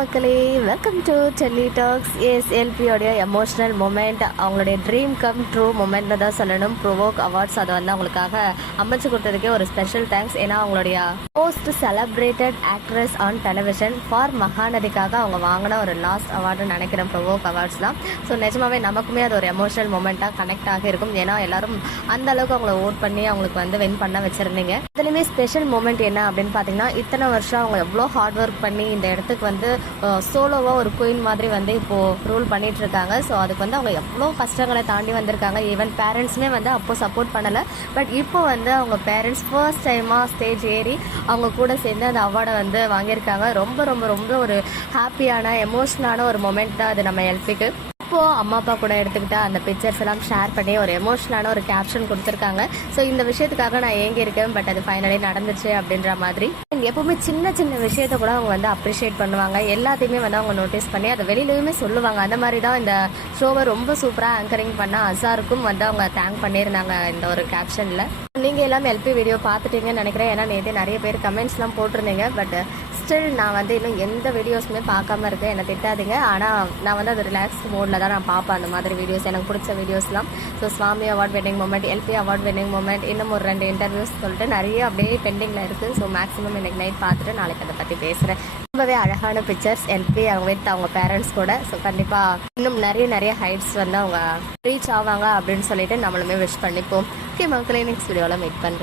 மக்களே, welcome to Delhi talks. எஸ் எல்பியோடைய எமோஷனல் மூமெண்ட், அவங்களுடைய ட்ரீம் கம் ட்ரூ மூமெண்ட்னு தான் சொல்லணும். ப்ரோவோக் அவார்ட்ஸ் அதை வந்து அவங்களுக்காக அமைச்சு கொடுத்ததுக்கே ஒரு ஸ்பெஷல் தேங்க்ஸ். ஏன்னா அவங்களுடைய most celebrated actress on television for மகாநதிக்காக அவங்க வாங்கின ஒரு லாஸ்ட் அவார்டுன்னு நினைக்கிறேன் ப்ரோவோக் அவார்ட்ஸ் தான். ஸோ நிஜமாவே நமக்குமே அது ஒரு எமோஷனல் மூமெண்ட்டாக கனெக்ட் ஆகிருக்கும். ஏன்னா எல்லாரும் அந்த அளவுக்கு அவங்கள ஓட் பண்ணி அவங்களுக்கு வந்து வின் பண்ண வச்சிருந்தீங்க. அதுலேயுமே ஸ்பெஷல் மூமெண்ட் என்ன அப்படின்னு பார்த்தீங்கன்னா, இத்தனை வருஷம் அவங்க எவ்வளோ ஹார்ட் ஒர்க் பண்ணி இந்த இடத்துக்கு வந்து சோலோவா ஒரு குயின் மாதிரி வந்து இப்போ ரூல் பண்ணிட்டு இருக்காங்க. ஸோ அதுக்கு வந்து அவங்க எவ்வளோ கஷ்டங்களை தாண்டி வந்திருக்காங்க. ஈவன் பேரண்ட்ஸுமே வந்து அப்போ சப்போர்ட் பண்ணலை. பட் இப்போ வந்து அவங்க பேரண்ட்ஸ் ஃபர்ஸ்ட் டைமாக ஸ்டேஜ் ஏறி அவங்க கூட சேர்ந்து அந்த அவார்டை வந்து வாங்கியிருக்காங்க. ரொம்ப ரொம்ப ரொம்ப ஒரு ஹாப்பியான எமோஷனலான ஒரு மொமெண்ட் தான் அது நம்ம எல்பிக்கு. இப்போ அம்மா அப்பா கூட எடுத்துக்கிட்டு அந்த பிக்சர்ஸ் எல்லாம் ஷேர் பண்ணி ஒரு எமோஷனலான ஒரு கேப்ஷன் கொடுத்துருக்காங்க. ஸோ இந்த விஷயத்துக்காக நான் ஏங்கி இருக்கேன், பட் அது ஃபைனலி நடந்துச்சு அப்படின்ற மாதிரி. எப்பவுமே சின்ன சின்ன விஷயத்த கூட அவங்க வந்து அப்ரிஷியேட் பண்ணுவாங்க. எல்லாத்தையுமே வந்து அவங்க நோட்டீஸ் பண்ணி அதை வெளியிலயுமே சொல்லுவாங்க. அந்த மாதிரி தான் இந்த ஷோவை ரொம்ப சூப்பராக ஆங்கரிங் பண்ண அசாருக்கும் வந்து அவங்க தேங்க் பண்ணியிருந்தாங்க இந்த ஒரு கேப்ஷனில். நீங்கள் எல்லாம் எல்பி வீடியோ பார்த்துட்டீங்கன்னு நினைக்கிறேன். ஏன்னா நேற்று நிறைய பேர் கமெண்ட்ஸ்லாம் போட்டிருந்தீங்க. பட் ஸ்டில் நான் வந்து இன்னும் எந்த வீடியோஸுமே பார்க்காம இருக்கேன், என்னை திட்டாதீங்க. ஆனால் நான் வந்து அது ரிலாக்ஸ் மோடில் தான் நான் பார்ப்பேன் அந்த மாதிரி வீடியோஸ், எனக்கு பிடிச்ச வீடியோஸ்லாம். So Swami award winning moment, LP award winning moment, இன்னும் ஒரு 2 இன்டர்வியூஸ் சொல்லிட்டு நிறைய அப்படியே பெண்டிங்கில் இருக்குது. ஸோ மேக்ஸிமம் இன்னைக்கு நைட் பார்த்துட்டு நாளைக்கு அதை பற்றி பேசுகிறேன். ரொம்பவே அழகான பிக்சர்ஸ் எல்பி அவங்க வித் அவங்க பேரண்ட்ஸ் கூட. ஸோ கண்டிப்பாக இன்னும் நிறைய ஹைட்ஸ் வந்து அவங்க ரீச் ஆவாங்க அப்படின்னு சொல்லிட்டு நம்மளுமே விஷ் பண்ணிப்போம். ஓகே மக்களே, நெக்ஸ்ட் வீடியோவில் மீட் பண்ணுறேன்.